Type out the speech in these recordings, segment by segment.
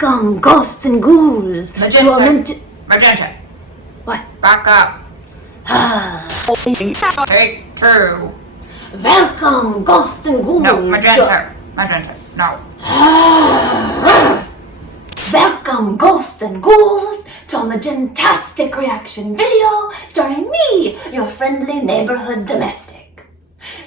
Welcome, ghosts and ghouls. Magenta. Magenta. What? Back up. Take two. Welcome, ghosts and ghouls. No, magenta. Magenta. No. Welcome, ghosts and ghouls, to a magentastic reaction video starring me, your friendly neighborhood domestic.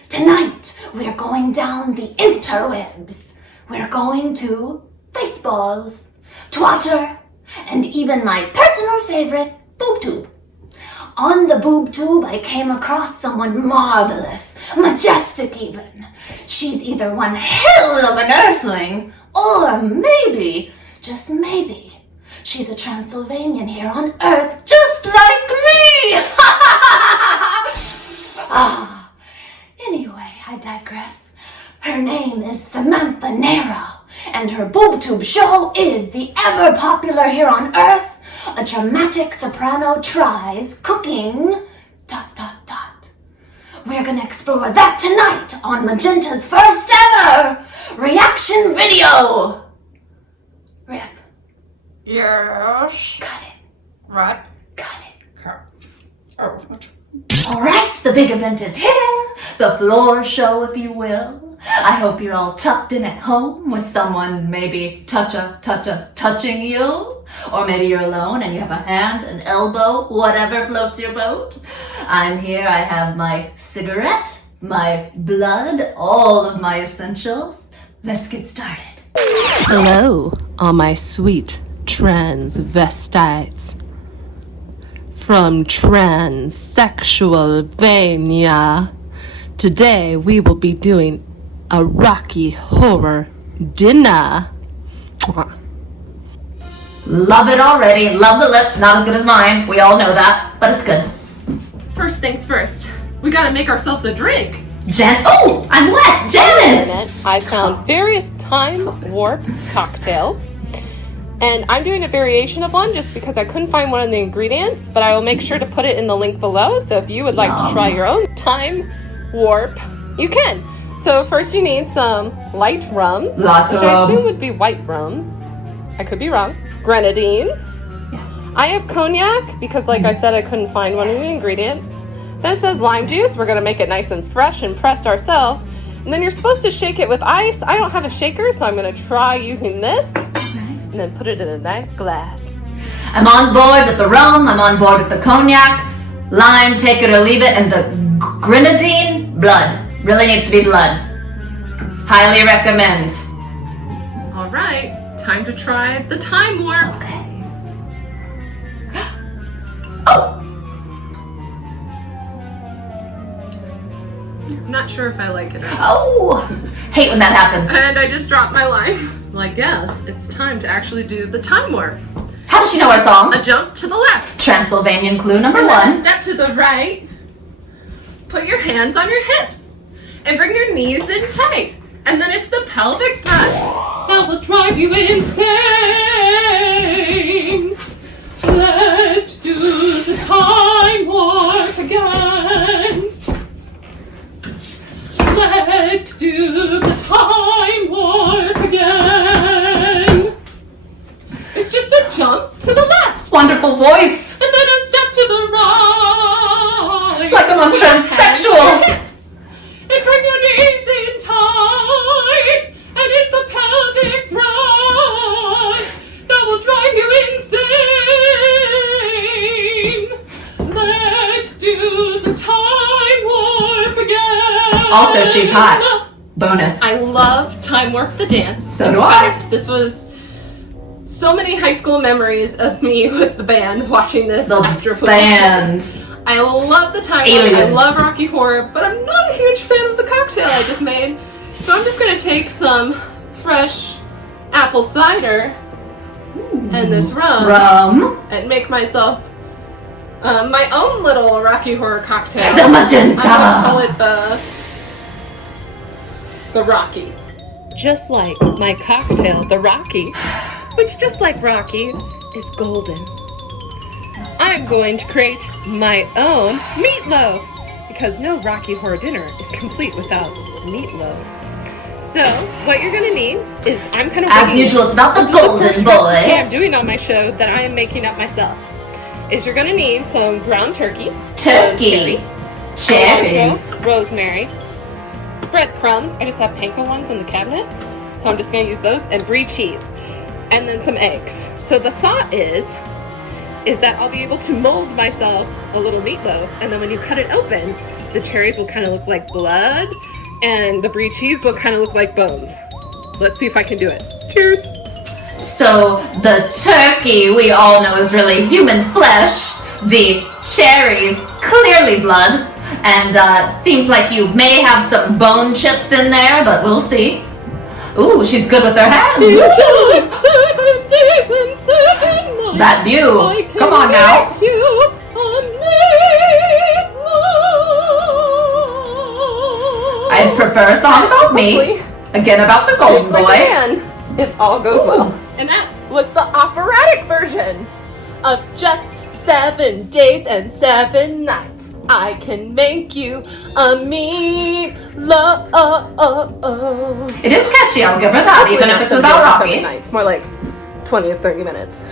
Tonight, we're going down the interwebs. We're going to Baseballs, Twitter, and even my personal favorite, BoobTube. On the BoobTube, I came across someone marvelous, majestic even. She's either one hell of an earthling, or maybe, just maybe, she's a Transylvanian here on Earth, just like me! Anyway, I digress. Her name is Samantha Nero, and her BoobTube show is the ever-popular here on Earth, a dramatic soprano tries cooking... ... We're gonna explore that tonight on Magenta's first ever reaction video! Riff. Yes. Cut it. What? Cut it. Oh. Alright, the big event is here, the floor show if you will. I hope you're all tucked in at home with someone maybe touching you. Or maybe you're alone and you have a hand, an elbow, whatever floats your boat. I'm here, I have my cigarette, my blood, all of my essentials. Let's get started. Hello, all my sweet transvestites. From Transsexualvania. Today we will be doing a Rocky Horror dinner. Love it already. Love the lips. Not as good as mine. We all know that, but it's good. First things first, we gotta make ourselves a drink. Oh, I'm wet. Janet! I found various time warp cocktails. And I'm doing a variation of one just because I couldn't find one of the ingredients, but I will make sure to put it in the link below. So if you would like to try your own time warp, you can. So first you need some light rum, Lots of which I rum. assume would be white rum. I could be wrong. Grenadine. I have cognac because like I said, I couldn't find one of the ingredients. Then it says lime juice. We're gonna make it nice and fresh and pressed ourselves. And then you're supposed to shake it with ice. I don't have a shaker, so I'm gonna try using this. And then put it in a nice glass. I'm on board with the rum. I'm on board with the cognac. Lime, take it or leave it. And the grenadine, blood. Really needs to be blood. Highly recommend. All right, time to try the time warp. Okay. Oh! I'm not sure if I like it or not. Oh! Hate when that happens. And I just dropped my line. Well, I guess it's time to actually do the time warp. How does she know our song? A jump to the left. Transylvanian clue number And then a one. step to the right. Put your hands on your hips. And bring your knees in tight. And then it's the pelvic thrust. That will drive you insane. Let's do the time warp again. Let's do the time warp again. It's just a jump to the left. Wonderful voice. And then a step to the right. It's like I'm on transsexual. Hips. And bring your knees in tight. And it's the pelvic thrust that will drive you insane. Let's do the time warp again. Also, she's hot. Bonus. I love Time Warp the Dance. So In do I. fact, this was so many high school memories of me with the band watching this The after football. band. I love the Time Warp. I Aliens. love Rocky Horror, but I'm not a huge fan of the cocktail I just made. So I'm just gonna take some fresh apple cider and this rum and make myself my own little Rocky Horror cocktail. The magenta. I'm gonna call it the Rocky. Just like my cocktail, the Rocky, which just like Rocky, is golden. I'm going to create my own meatloaf because no Rocky Horror dinner is complete without meatloaf. So, what you're gonna need is, I'm kind of As usual, it's about the golden boy. I'm doing on my show that I am making up myself. Is you're gonna need some ground turkey, Turkey. Cherries. cilantro, rosemary, breadcrumbs. I just have panko ones in the cabinet, so I'm just gonna use those, and brie cheese, and then some eggs. So the thought is that I'll be able to mold myself a little meatloaf, and then when you cut it open, the cherries will kind of look like blood, and the brie cheese will kind of look like bones. Let's see if I can do it. Cheers! So the turkey we all know is really human flesh. The cherries, clearly blood. And seems like you may have some bone chips in there, but we'll see. Ooh, she's good with her hands. Ooh. 7 days and 7 nights. That view. I can Come on now. make you a meatloaf. I'd prefer a song about me. Again, about the golden boy. Like a man, if all goes well. And that was the operatic version of just 7 days and 7 nights. I can make you a meatloaf. It is catchy, I'll give her that, even if it's about Rocky. Nights, more like 20 or 30 minutes.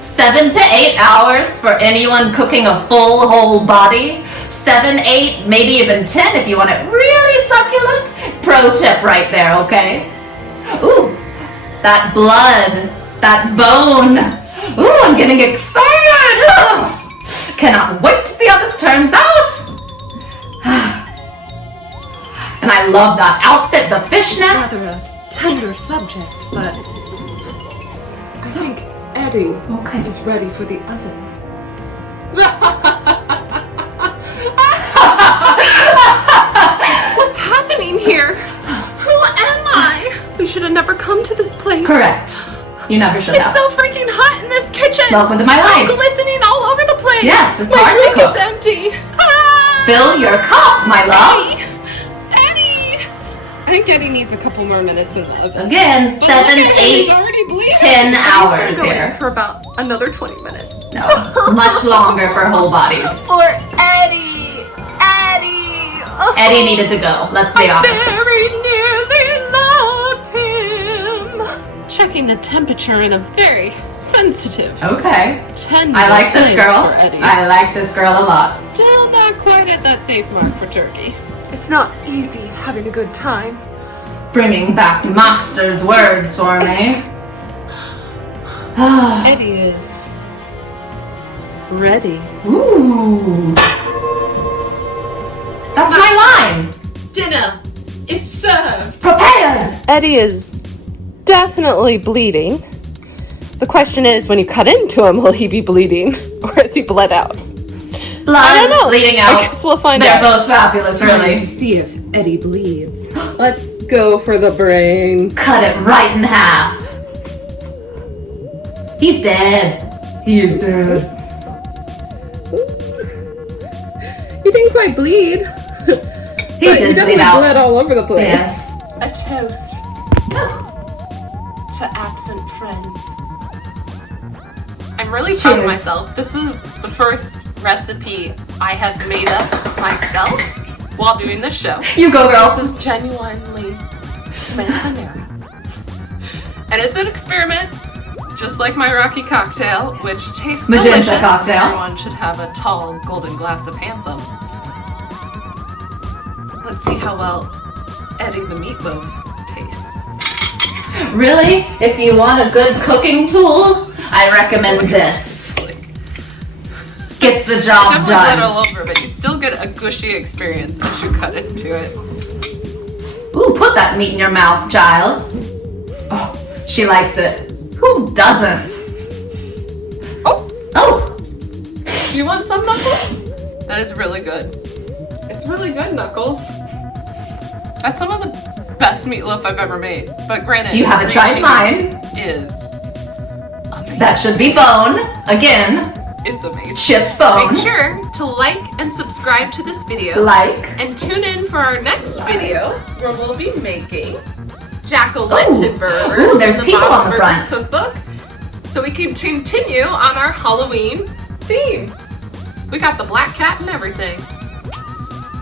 7 to 8 hours for anyone cooking a full whole body. 7, 8, maybe even 10 if you want it really succulent. Pro tip right there, okay? Ooh, that blood, that bone. Ooh, I'm getting excited. Oh, cannot wait to see how this turns out. And I love that outfit, the fishnets. Rather a tender subject, but I think Eddie is ready for the oven. What's happening here? Who am I? We should have never come to this place. Correct. You never should have. It's so freaking hot in this kitchen. Welcome to my I'm life. glistening all over the place. Yes, it's my hard to drink cook. is empty. Fill your cup, my love. Eddie! I think Eddie needs a couple more minutes in the oven. Again, But 7, look at him, 8, he's already bleeding. 10 He's hours gonna go in here. for about another 20 minutes. No, much longer for whole bodies. For Eddie! Eddie! Oh, Eddie needed to go, let's be I honest. very nearly loved him. Checking the temperature in a very sensitive, Okay. tender I like this place girl. for Eddie. I like this girl a lot. Still not quite at that safe mark for turkey. It's not easy having a good time. Bringing back master's words for me. Eddie is ready. Ooh. That's my line. Dinner is served. Prepared. Eddie is definitely bleeding. The question is, when you cut into him, will he be bleeding or is he bled out? Blood I don't know. bleeding out. I guess we'll find They're out. both fabulous, really. To see if Eddie bleeds. Let's go for the brain. Cut it right in half. He's dead. He is dead. He didn't quite bleed. He did bleed out. bled all over the place. Yes. A toast to absent friends. I'm really proud of Cheers. myself. This is the first recipe I have made up myself while doing this show. You go, girl. This is genuinely Samantha. And it's an experiment, just like my Rocky cocktail, which tastes Magenta delicious. cocktail. Everyone should have a tall golden glass of handsome. Let's see how well Eddie the meatloaf tastes. Really? If you want a good cooking tool, I recommend this. Gets the job Definitely bled all done. over, but you still get a gushy experience as you cut into it. Ooh, put that meat in your mouth, child. Oh, she likes it. Who doesn't? Oh, Oh, do you want some, Knuckles? That is really good. It's really good, Knuckles. That's some of the best meatloaf I've ever made. But granted, You haven't tried cheese mine. Is amazing. that should be bone. Again, It's amazing. chipped bone. Make sure to like and subscribe to this video. Like. And tune in for our next video where we'll be making Jack-o'-lantern burgers. Ooh, there's from people Bob's on the Burgers front. Cookbook. So we can continue on our Halloween theme. We got the black cat and everything.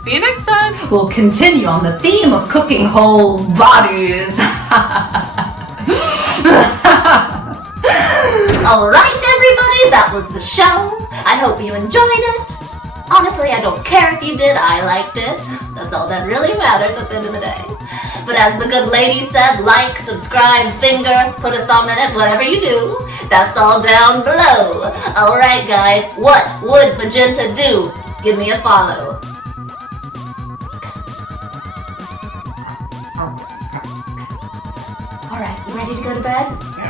See you next time. We'll continue on the theme of cooking whole bodies. Alright, everybody, that was the show. I hope you enjoyed it. Honestly, I don't care if you did, I liked it. That's all that really matters at the end of the day. But as the good lady said, like, subscribe, finger, put a thumb in it, whatever you do. That's all down below. Alright, guys, what would Magenta do? Give me a follow. Alright, you ready to go to bed?